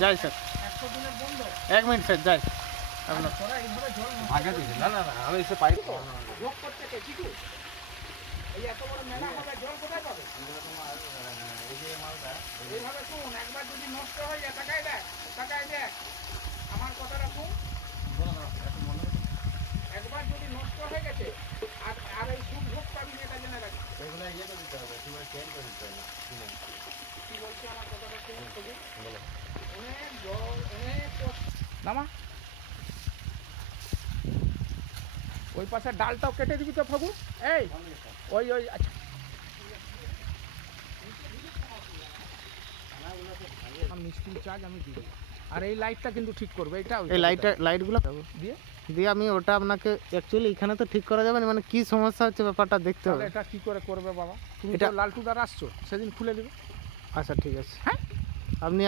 যাই sir 1 minute sir যাই আপনার ভাঙা দিয়েছে না না না আমি এসে পাই এত বড় মেলা হবে জল কোথায় পাবে এইভাবে শুন একবার যদি নষ্ট হয়ে যায় টাকায় দেখ আমার কথাটা শুন একবার যদি নষ্ট হয়ে গেছে আর এই সুদ ভোগ পাবি না এটা জেনে রাখি এগুলো ইয়ে করে দিতে হবে তুমি চেঞ্জ করে দিতে হবে কি বলছি আমার কথাটা শুন অনেক জল অনেক নামা ওই পাশে ডালটাও কেটে দিবি তো ফাগু এই ওই আচ্ছা মিস্ত্রি চার্জ আমি দিই আর এই লাইটটা কিন্তু ঠিক করবে এটা এই লাইটগুলো দিয়ে আমি ওটা আপনাকে অ্যাকচুয়ালি এখানে তো ঠিক করা যাবে না মানে কি সমস্যা হচ্ছে ব্যাপারটা দেখতে হবে এটা কি করে করবে বাবা তুমি তো লালটুদার আসছো সেদিন খুলে দেবে আচ্ছা ঠিক আছে হ্যাঁ আপনি